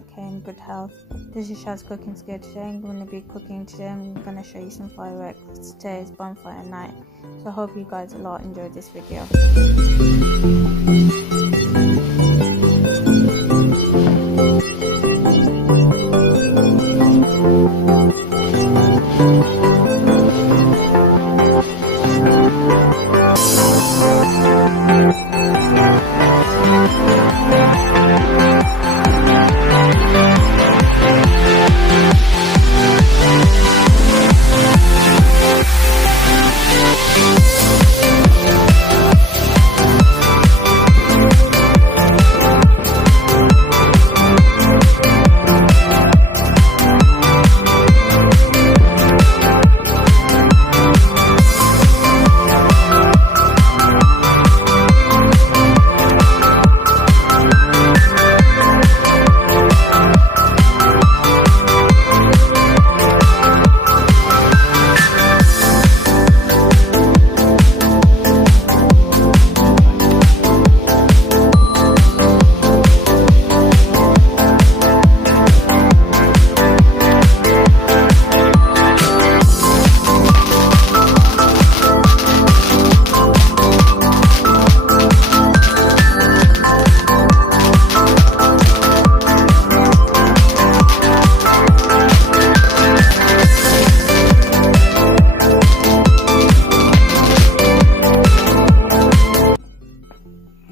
okay, in good health. This is Shaz Cooking Skill. Today I'm going to be cooking. Today I'm going to show you some fireworks. Today is bonfire night, so I hope you guys a lot enjoyed this video.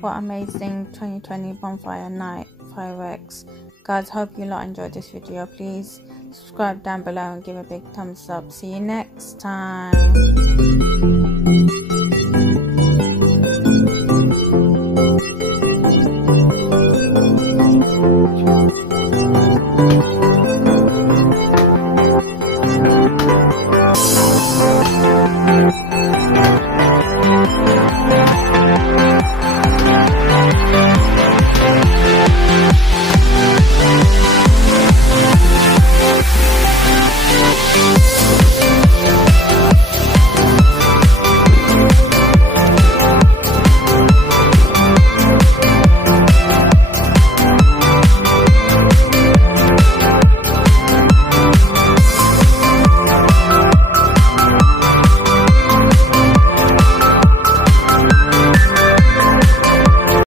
What amazing 2020 bonfire night fireworks. Guys, hope you lot enjoyed this video. Please subscribe down below and give a big thumbs up. See you next time.